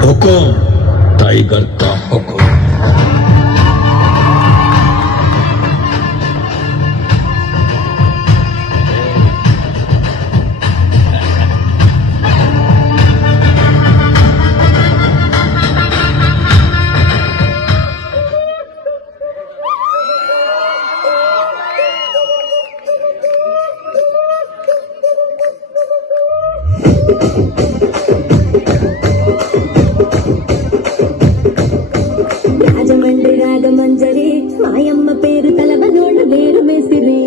हुकुम टाइगर का हुकुम। రాజమండ్రి రాగమంజరి మాయమ్మ పేరు తలవనోళ్ళు వేరు మెసిరి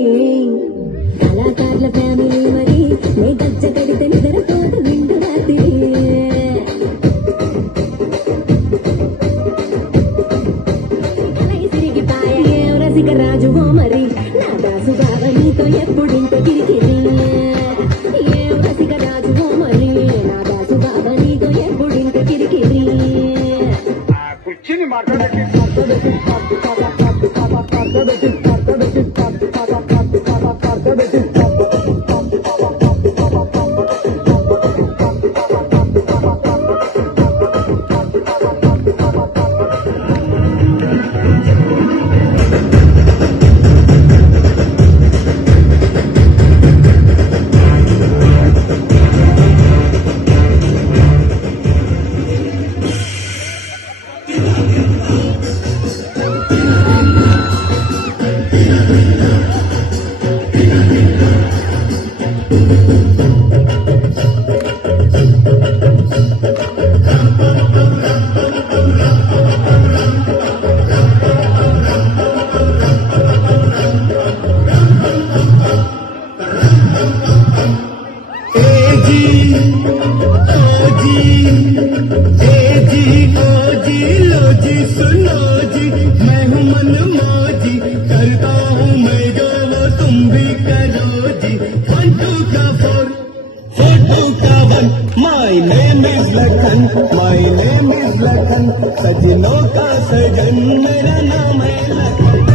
కళాకారుల ఫ్యామిలీ మరి నే గజ్జ కడితే నిద్రపోత నిండు రాత్రి సిరిగిపాయ ఏం రసిక రాజువో మరి నా దాసు బావ నీతో ఎప్పుడింత కిరికిరి ఏం రసిక రాజువో మరి నా దాసు బావ నీతో ఎప్పుడింత కిరికిరి కుర్చీని మాట్లాడకి सुनो जी मैं हूँ मन मौजी करता हूँ मैं जो वो तुम भी करो जी 1 2 का 4 4 2 का 1 माय नेम इज लखन सजनों का सजन मेरा नाम है लखन।